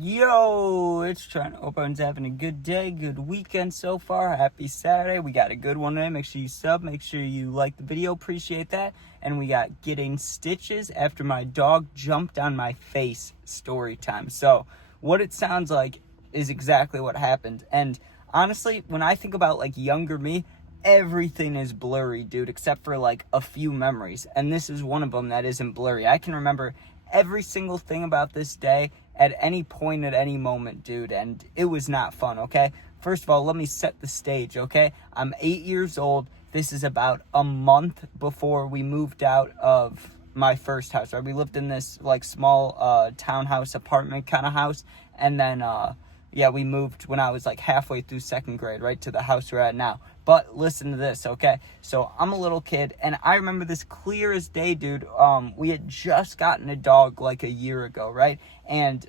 Yo, it's Trent. Hope everyone's having a good day, good weekend so far. Happy Saturday. We got a good one today. Make sure you sub. Make sure you like the video. Appreciate that. And we got getting stitches after my dog jumped on my face story time. So what it sounds like is exactly what happened. And honestly, when I think about like younger me, everything is blurry, dude, except for like a few memories. And this is one of them that isn't blurry. I can remember every single thing about this day at any point, at any moment, dude, and it was not fun, okay? First of all, let me set the stage, okay? I'm 8 years old. This is about a month before we moved out of my first house, right? We lived in this, like, small townhouse apartment kind of house, and then, we moved when I was, like, halfway through second grade, right, to the house we're at now. But listen to this, okay? So I'm a little kid, and I remember this clear as day, dude. We had just gotten a dog like a year ago, right? And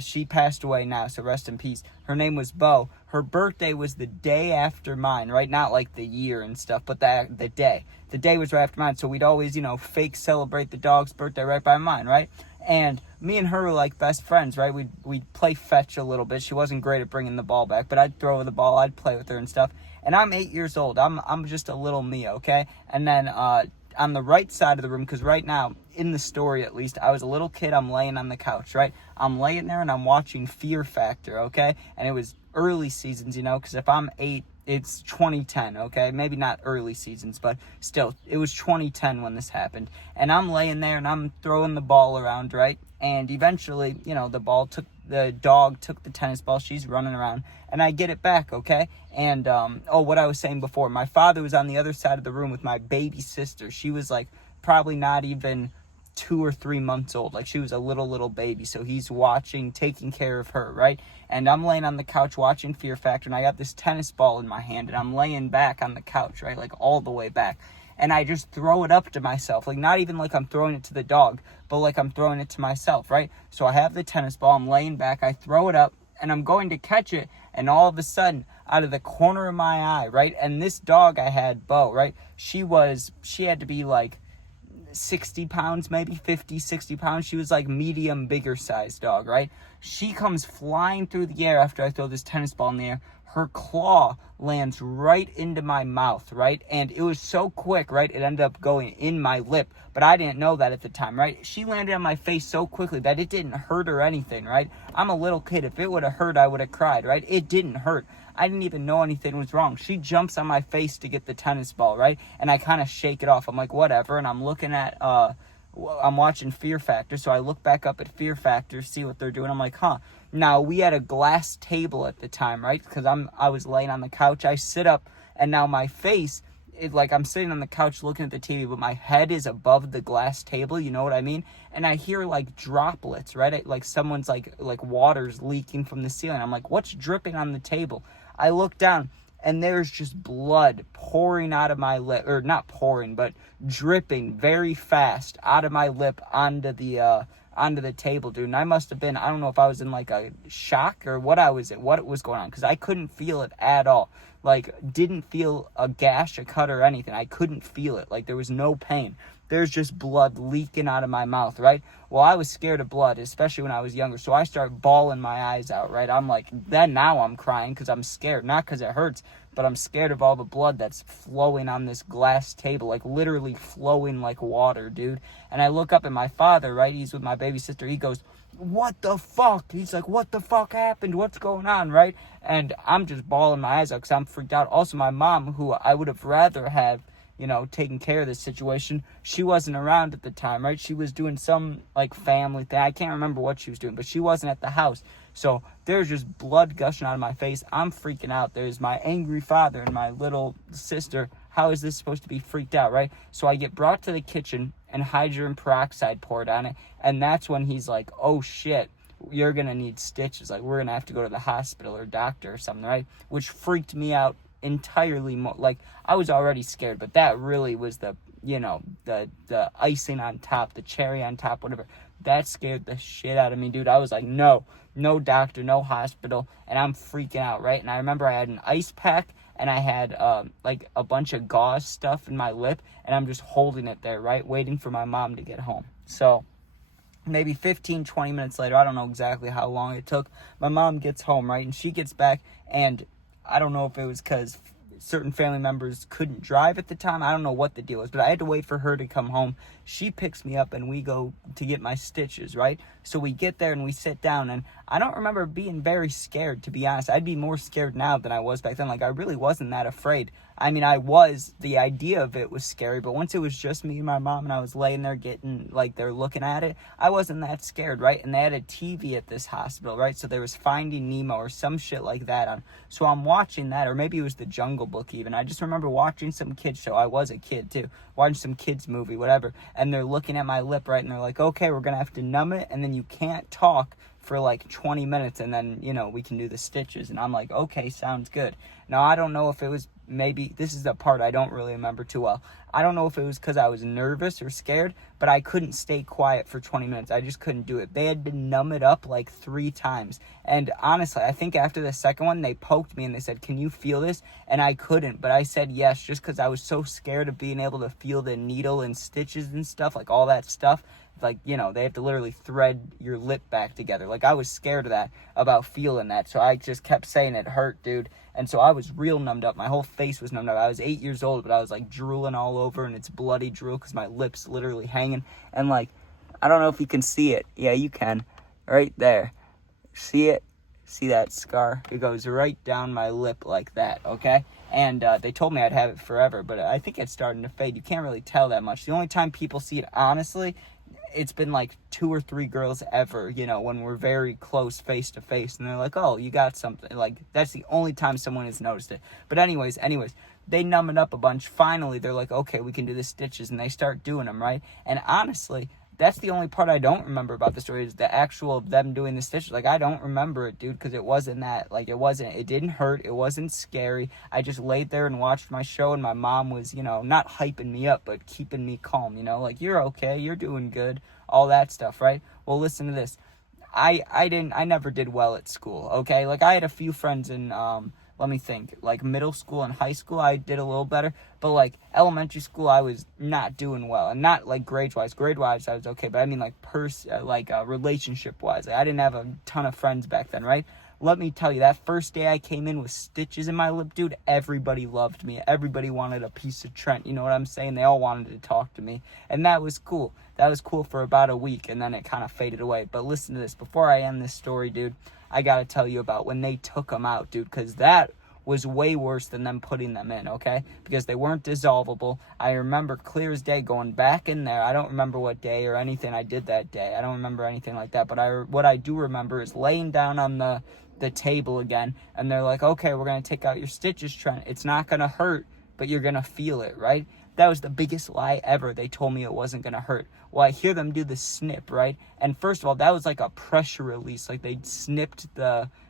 she passed away now, so rest in peace. Her name was Bo. Her birthday was the day after mine, right? Not like the year and stuff, but the day. The day was right after mine, so we'd always, fake celebrate the dog's birthday right by mine, right? And me and her were like best friends, right? We'd play fetch a little bit. She wasn't great at bringing the ball back, but I'd throw the ball, I'd play with her and stuff. And I'm 8 years old. I'm just a little me, okay? And then on the right side of the room, because right now, in the story at least, I was a little kid. I'm laying on the couch, right? I'm laying there and I'm watching Fear Factor, okay? And it was early seasons, because if I'm 8, it's 2010, okay? Maybe not early seasons, but still, it was 2010 when this happened. And I'm laying there and I'm throwing the ball around, right? And eventually, the dog took the tennis ball. She's running around and I get it back, okay? And, what I was saying before, my father was on the other side of the room with my baby sister. She was like probably not even 2 or 3 months old. Like she was a little baby. So he's watching, taking care of her, right? And I'm laying on the couch watching Fear Factor and I got this tennis ball in my hand and I'm laying back on the couch, right? Like all the way back. And I just throw it up to myself. Like not even like I'm throwing it to the dog, but like I'm throwing it to myself, right? So I have the tennis ball, I'm laying back, I throw it up and I'm going to catch it. And all of a sudden, out of the corner of my eye, right? And this dog I had, Bo, right? She had to be like 60 pounds, maybe 50, 60 pounds. She was like medium, bigger size dog, right? She comes flying through the air after I throw this tennis ball in the air. Her claw lands right into my mouth, right? And it was so quick, right? It ended up going in my lip, but I didn't know that at the time, right? She landed on my face so quickly that it didn't hurt or anything, right? I'm a little kid. If it would have hurt, I would have cried, right? It didn't hurt. I didn't even know anything was wrong. She jumps on my face to get the tennis ball, right? And I kind of shake it off. I'm like, whatever. And I'm looking at, I'm watching Fear Factor. So I look back up at Fear Factor, see what they're doing. I'm like, huh. Now, we had a glass table at the time, right? Because I was laying on the couch. I sit up, and now my face, I'm sitting on the couch looking at the TV, but my head is above the glass table, you know what I mean? And I hear, like, droplets, right? Like, someone's, like water's leaking from the ceiling. I'm like, what's dripping on the table? I look down, and there's just blood pouring out of my lip, or not pouring, but dripping very fast out of my lip onto the table, dude. And I must have been, I don't know if I was in like a shock or what was going on, because I couldn't feel it at all. Like, didn't feel a gash, a cut, or anything. I couldn't feel it. Like, there was no pain. There's just blood leaking out of my mouth, right? Well, I was scared of blood, especially when I was younger, so I start bawling my eyes out, right? I'm like, now I'm crying because I'm scared, not because it hurts, but I'm scared of all the blood that's flowing on this glass table, like literally flowing like water, dude. And I look up at my father, right? He's with my baby sister. He goes, what the fuck? He's like, what the fuck happened? What's going on, right? And I'm just bawling my eyes out because I'm freaked out. Also, my mom, who I would have rather have, taking care of this situation, she wasn't around at the time, right? She was doing some, like, family thing. I can't remember what she was doing, but she wasn't at the house. So there's just blood gushing out of my face. I'm freaking out. There's my angry father and my little sister. How is this supposed to be freaked out, right? So I get brought to the kitchen and hydrogen peroxide poured on it. And that's when he's like, oh, shit, you're going to need stitches. Like, we're going to have to go to the hospital or doctor or something, right? Which freaked me out entirely more. Like, I was already scared, but that really was the icing on top, the cherry on top, whatever. That scared the shit out of me, dude. I was like, no doctor, no hospital, and I'm freaking out, right? And I remember I had an ice pack and I had like a bunch of gauze stuff in my lip, and I'm just holding it there, right, waiting for my mom to get home. So maybe 15, 20 minutes later, I don't know exactly how long it took, my mom gets home, right? And she gets back, and I don't know if it was because certain family members couldn't drive at the time. I don't know what the deal was, but I had to wait for her to come home. She picks me up, and we go to get my stitches, right? So we get there, and we sit down, and I don't remember being very scared, to be honest. I'd be more scared now than I was back then. Like, I really wasn't that afraid. I mean, the idea of it was scary, but once it was just me and my mom, and I was laying there getting, like, they're looking at it, I wasn't that scared, right? And they had a TV at this hospital, right? So there was Finding Nemo or some shit like that on. So I'm watching that, or maybe it was the Jungle Book even. I just remember watching some kids show. I was a kid, too. Watching some kids movie, whatever. And they're looking at my lip, right? And they're like, okay, we're going to have to numb it, and then you can't talk for like 20 minutes, and then, we can do the stitches. And I'm like, okay, sounds good. Now, I don't know if it was, maybe this is the part I don't really remember too well. I don't know if it was because I was nervous or scared, but I couldn't stay quiet for 20 minutes. I just couldn't do it. They had to numb it up like 3 times. And honestly, I think after the second one, they poked me and they said, can you feel this? And I couldn't, but I said yes, just because I was so scared of being able to feel the needle and stitches and stuff, like all that stuff. Like, they have to literally thread your lip back together. Like, I was scared of that, about feeling that. So I just kept saying it hurt, dude. And so I was real numbed up. My whole face was numbed up. I was 8 years old, but I was, like, drooling all over, and it's bloody drool because my lip's literally hanging. And, like, I don't know if you can see it. Yeah, you can. Right there. See it? See that scar? It goes right down my lip like that, okay? And they told me I'd have it forever, but I think it's starting to fade. You can't really tell that much. The only time people see it, honestly, it's been like 2 or 3 girls ever, when we're very close face to face, and they're like, oh, you got something. Like, that's the only time someone has noticed it. But anyways, they numb it up a bunch. Finally, they're like, okay, we can do the stitches, and they start doing them, right? And honestly, that's the only part I don't remember about the story, is the actual of them doing the stitches. Like, I don't remember it, dude, because it wasn't that, like, it didn't hurt, it wasn't scary. I just laid there and watched my show, and my mom was, not hyping me up, but keeping me calm, like, you're okay, you're doing good, all that stuff, right? Well, listen to this. I never did well at school, okay? Like, I had a few friends in, let me think, like middle school and high school, I did a little better, but like elementary school, I was not doing well, and not like grade-wise, I was okay, but I mean like relationship-wise, like, I didn't have a ton of friends back then, right? Let me tell you, that first day I came in with stitches in my lip, dude, everybody loved me. Everybody wanted a piece of Trent, you know what I'm saying? They all wanted to talk to me, and that was cool. That was cool for about a week, and then it kind of faded away. But listen to this. Before I end this story, dude, I got to tell you about when they took them out, dude, because that was way worse than them putting them in, okay? Because they weren't dissolvable. I remember clear as day going back in there. I don't remember what day or anything I did that day. I don't remember anything like that. But what I do remember is laying down on the table again, and they're like, okay, we're going to take out your stitches, Trent. It's not going to hurt, but you're going to feel it, right? That was the biggest lie ever. They told me it wasn't going to hurt. Well, I hear them do the snip, right? And first of all, that was like a pressure release. Like, they snipped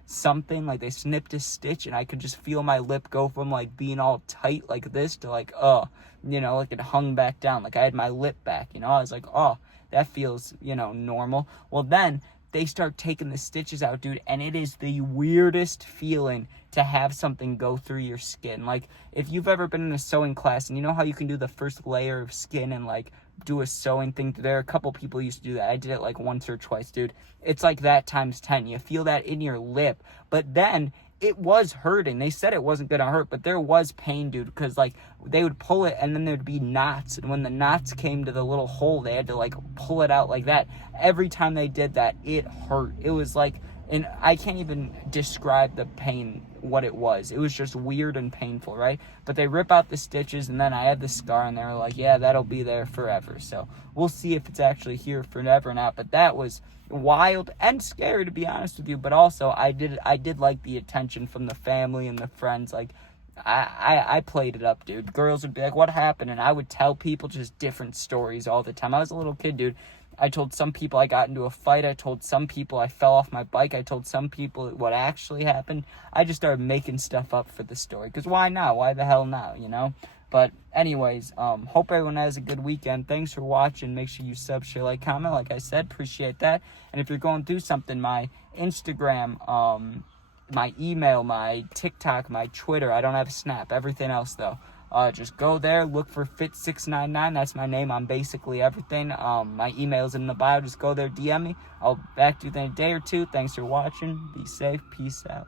something, like they snipped a stitch, and I could just feel my lip go from like being all tight like this to like, like it hung back down. Like, I had my lip back, I was like, oh, that feels, normal. Well, then they start taking the stitches out, dude, and it is the weirdest feeling to have something go through your skin. Like, if you've ever been in a sewing class, and you know how you can do the first layer of skin and like do a sewing thing, there are a couple people used to do that. I did it like once or twice, dude. It's like that times 10. You feel that in your lip, but then it was hurting. They said it wasn't gonna hurt, but there was pain, dude, because like they would pull it and then there'd be knots, and when the knots came to the little hole, they had to like pull it out like that. Every time they did that, it hurt. It was like, and I can't even describe the pain, what it was. It was just weird and painful, right? But they rip out the stitches, and then I had the scar, and they were like, yeah, that'll be there forever. So we'll see if it's actually here forever or not. But that was wild and scary, to be honest with you. But also, I did like the attention from the family and the friends. Like, I played it up, dude. Girls would be like, what happened? And I would tell people just different stories all the time. I was a little kid, dude. I told some people I got into a fight. I told some people I fell off my bike. I told some people what actually happened. I just started making stuff up for the story. Because why not? Why the hell not, But anyways, hope everyone has a good weekend. Thanks for watching. Make sure you sub, share, like, comment. Like I said, appreciate that. And if you're going through something, my Instagram, my email, my TikTok, my Twitter, I don't have Snap. Everything else, though. Just go there, look for Fit699. That's my name on basically everything. My email's in the bio. Just go there, DM me. I'll back to you in a day or two. Thanks for watching. Be safe. Peace out.